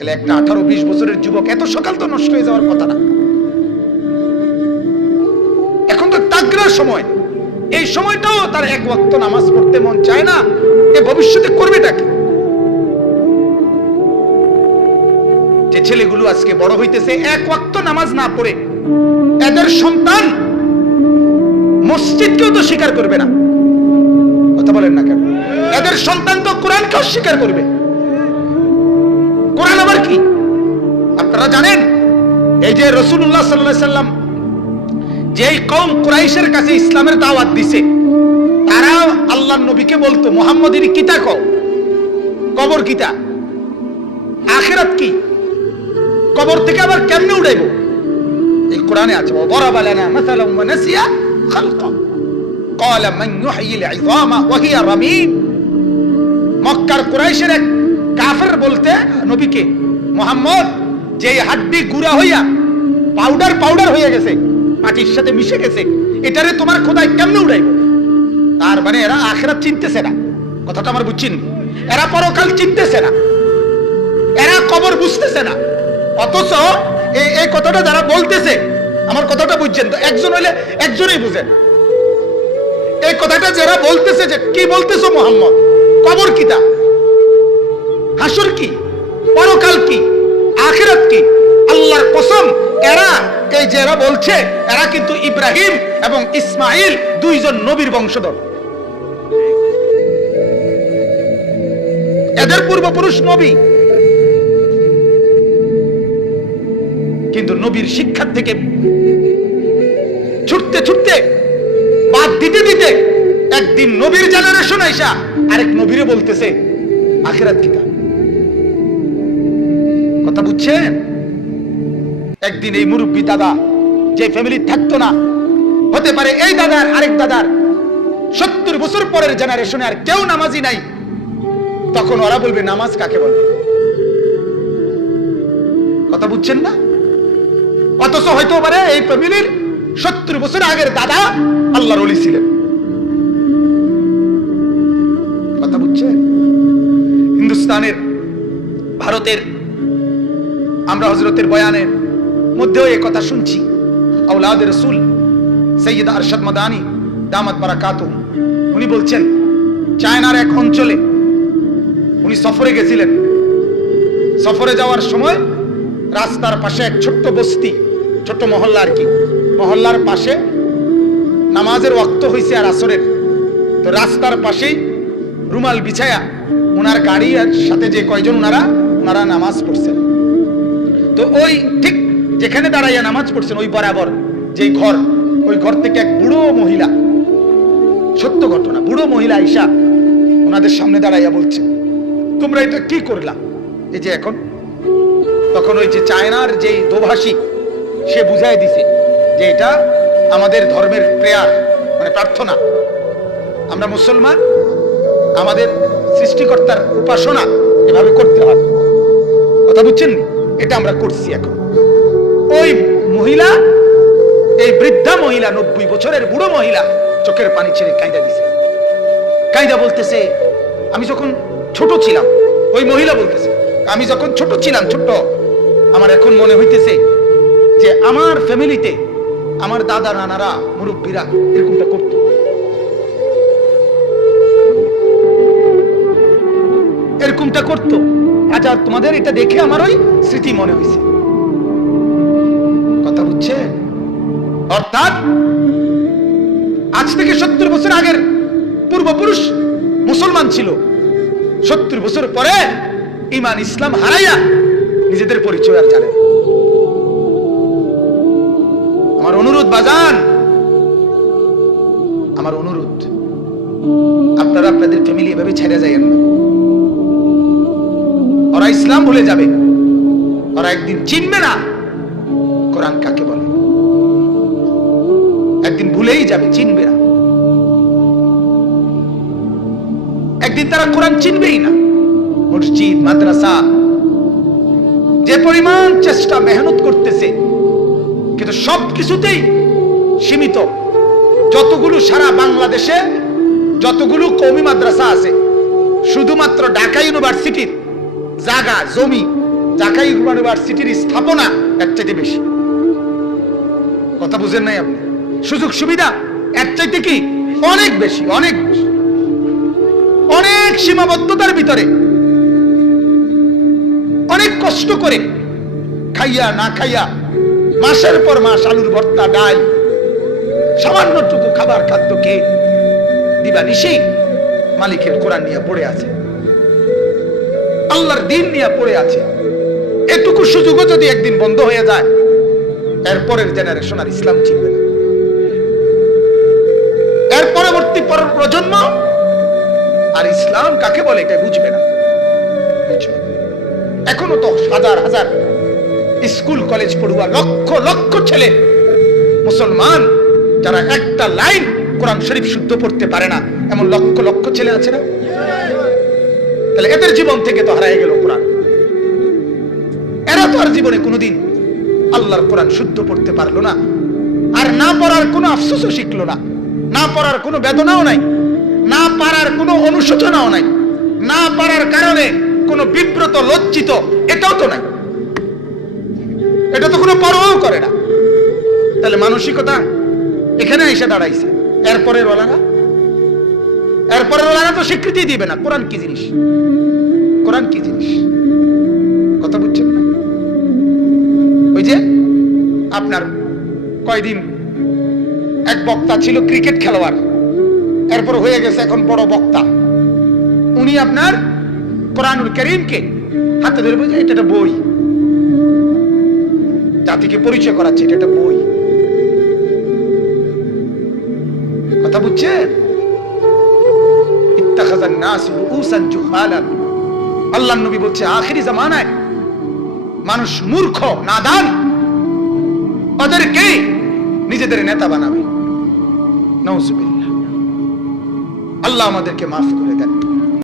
একটা 18-20 বছরের যুবক এত সকাল তো নষ্ট হয়ে যাওয়ার কথা না। এখন তো তাগড়ার সময়, এই সময়টাও তার এক ওয়াক্ত নামাজ পড়তে মন চায় না। এ ভবিষ্যতে করবেটা কি? যে ছেলেগুলো আজকে বড় হইতেছে এক ওয়াক্ত নামাজ না পড়ে, এদের সন্তান মসজিদকেও তো স্বীকার করবে না। কথা বলেন না কেন? এদের সন্তান তো কোরআনকেও স্বীকার করবে। কোরআন আবার কি? আপনারা জানেন, এই যে রাসূলুল্লাহ সাল্লাল্লাহু আলাইহি সাল্লাম যেই কওম কুরাইশের কাছে ইসলামের দাওয়াত দিছে, তারা আল্লাহর নবীকে বলতো মুহাম্মদের কিতা কও, কবর কিতা, আখিরাত কি, কবর থেকে আবার কেমনে উঠাইবো? এই কোরআনে আছে, ওয়ারাবা লানা মাসালান ওয়া নাসিয়া খালকা ক্বালা মান ইউহয়িল ইযামা ওয়া হিয়া রামীম। মক্কার কুরাইশের এক কাফের বলতে নবীকে, মুহাম্মদ যে হাড্ডি গুঁড়া হইয়া পাউডার হয়ে গেছে, মাটির সাথে মিশে গেছে, এটারে তোমার খোদাই কেমনে উড়াইব? তার মানে এরা আখিরাত চিনতেছে না। কথাটা আমার বুঝছেন? এরা পরকাল চিনতেছে না, এরা কবর বুঝতেছে না। অথচ এই কথাটা যারা বলতেছে, আমার কথাটা বুঝছেন তো? একজন হইলে একজনই বুঝেন। এই কথাটা যারা বলতেছে, যে কি বলতেছো মুহাম্মদ, কবর কিতা, হাসর কি, পরকাল কি, আখিরাত কি, আল্লাহর কসম এরা এই যে এরা বলছে, এরা কিন্তু ইব্রাহিম এবং ইসমাইল দুইজন নবীর বংশধর। এদের পূর্বপুরুষ নবী, কিন্তু নবীর শিক্ষা থেকে ছুটতে ছুটতে বাদ দিতে দিতে একদিন নবীর জেনারেশন আইসা আরেক নবীরে বলতেছে আখিরাত কিতা। কথা বুঝছেন? একদিন এই মুরব্বী দাদা, যে ফ্যামিলি থাকতো না, হতে পারে এই দাদার আরেক দাদার 70 বছর পরের জেনারেশনে আর কেউ নামাজি নাই, তখন ওরা বলবে নামাজ কাকে বলে? কথা বুঝছেন না? অথচ হয়তো পারে এই ফ্যামিলির 70 বছর আগের দাদা আল্লাহর ওলি ছিলেন। কথা বুঝছেন? হিন্দুস্তানের, ভারতের, আমরা হযরতের বয়ানের মধ্যেও এই কথা শুনছি। আওলাদ রাসূল সৈয়দ আরশাদ মাদানী দামাত বারাকাতুহু, উনি বলছেন চায়নার এক অঞ্চলে উনি সফরে গেছিলেন। সফরে যাওয়ার সময় রাস্তার পাশে এক ছোট্ট বস্তি, ছোট্ট মহল্লা আর কি, মহল্লার পাশে নামাজের ওয়াক্ত হইছে আর আসরের। তো রাস্তার পাশেই রুমাল বিছায়া ওনার গাড়ির সাথে যে কয়জন ওনারা নামাজ পড়ছেন। তো ওই ঠিক যেখানে দাঁড়াইয়া নামাজ পড়ছেন ওই বরাবর যেই ঘর, ওই ঘর থেকে এক বুড়ো মহিলা, সত্য ঘটনা, বুড়ো মহিলা আইসা ওনাদের সামনে দাঁড়াইয়া বলছে, তোমরা এটা কি করলা? এই যে এখন, তখন ওই যে চায়নার যে দোভাষী, সে বুঝাই দিছে যে এটা আমাদের ধর্মের প্রেয়ার, মানে প্রার্থনা। আমরা মুসলমান, আমাদের সৃষ্টিকর্তার উপাসনা এভাবে করতে হয়। কথা বুঝছেন? এটা আমরা করছি। এখন ওই মহিলা, এই বৃদ্ধা মহিলা, 90 বছরের বুড়ো মহিলা চোখের পানি ছেড়ে কাঁদা দিছে। কাঁদা বলতেছে, আমি যখন ছোট ছিলাম, ওই মহিলা বলতেছে, আমি যখন ছোট ছিলাম, ছোট্ট, আমার এখন মনে হইতেছে যে আমার ফ্যামিলিতে আমার দাদা নানারা, মুরব্বীরা এরকমটা করত। এরকমটা করত। আচ্ছা, তোমাদের এটা দেখে আমার ওই স্মৃতি মনে হয়েছে। কথা বুঝছে? অর্থাৎ আজ থেকে 70 বছর আগের পূর্বপুরুষ মুসলমান ছিল, 70 বছর পরে ঈমান ইসলাম হারাইয়া নিজেদের পরিচয় আর জানে। আমার অনুরোধ বাজান, আমার অনুরোধ, আপনারা আপনাদের ফ্যামিলি এভাবে ছেড়ে যাইয়েন না। ওরা ইসলাম ভুলে যাবে, ওরা একদিন চিনবে না কোরআন কাকে বলে, একদিন ভুলেই যাবে, চিনবে না। একদিন তারা কোরআন চিনবেই না। মসজিদ, মাদ্রাসা যে পরিমাণ চেষ্টা মেহনত করতেছে, কিন্তু সব কিছুতেই সীমিত। যতগুলো সারা বাংলাদেশে যতগুলো কওমি মাদ্রাসা আছে, শুধুমাত্র ঢাকা ইউনিভার্সিটির জায়গা জমি ঢাকা ইউনিভার্সিটির স্থাপনা এর চাইতে বেশি। কথা বুঝেন নাই আপনি? সুযোগ সুবিধা এর চাইতে কি অনেক বেশি, অনেক বেশি। অনেক সীমাবদ্ধতার ভিতরে অনেক কষ্ট করে খাইয়া না খাইয়া মাসের পর মাস আলুর ভর্তা, ডাল, সামান্যটুকু খাবার খাদ্য খেয়ে দিবানিশি মালিকের কোরআন নিয়ে পড়ে আছে, আল্লাহর দ্বীন নিয়ে পড়ে আছে। এটুকু সুযোগও যদি একদিন বন্ধ হয়ে যায়, এরপরের জেনারেশন আর ইসলাম চিনবে না। এর পরবর্তী প্রজন্ম আর ইসলাম কাকে বলে এটা বুঝবে না। এখনো তো হাজার হাজার স্কুল কলেজ পড়ুয়া, লক্ষ লক্ষ ছেলে মুসলমান যারা একটা লাইন কোরআন শরীফ শুদ্ধ পড়তে পারে না, এমন লক্ষ লক্ষ ছেলে আছে না? তাহলে এদের জীবন থেকে তো হারিয়ে গেল কোরআন। এরা তো আর জীবনে কোনোদিন আল্লাহর কোরআন শুদ্ধ পড়তে পারলো না, আর না পড়ার কোনো আফসোসও শিখলো না, না পড়ার কোনো বেদনাও নাই, না পারার কোনো অনুশোচনাও নাই, না পারার কারণে কোনো বিব্রত লজ্জিত এটাও তো নাই, এটা তো কোনো পরোয়াও করে না। তাহলে মানসিকতা এখানে এসে দাঁড়াইছে। এরপরের ওলারা তো স্বীকৃতি দিবে না কোরআন কি জিনিস, কোরআন কি জিনিস। কথা বুঝছেন না? ওই যে আপনার কয়দিন এক বক্তা ছিল ক্রিকেট খেলোয়াড়, এরপর হয়ে গেছে এখন বড় বক্তা। উনি আপনার কোরআনুল কারীমকে হাতে ধরে বলছে এটা একটা বই, জাতিকে পরিচয় করাচ্ছে এটা একটা বই। কথা বুঝছেন? ইত্তাখাযান নাস রুউসান জুহালান। আল্লাহর নবী বলছে আখিরি জামানায় মানুষ মূর্খ নাদান, ওদেরকে নিজেদের নেতা বানাবে। নাউযুবিল্লাহ। আল্লাহ আমাদেরকে মাফ করে দেন।